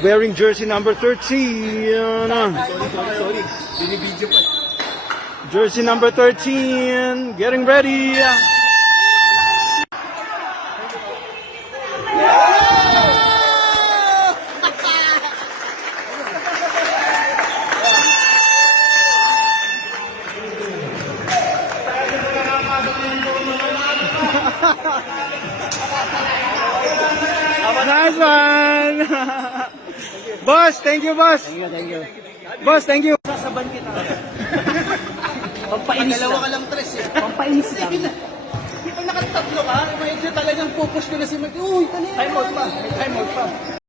Wearing jersey number 13. Sorry. Binibidyo pa. Jersey number 13. Getting ready. Nice one! Boss, thank you, boss. Thank you. Boss, thank you. Sasaban kita. Pampainis lang. Dalawa ka lang, Tres. Pampainis lang. Pag nakatatlo ka, medyo talagang focus ko na si Mike. Uy, time out pa. Time out pa.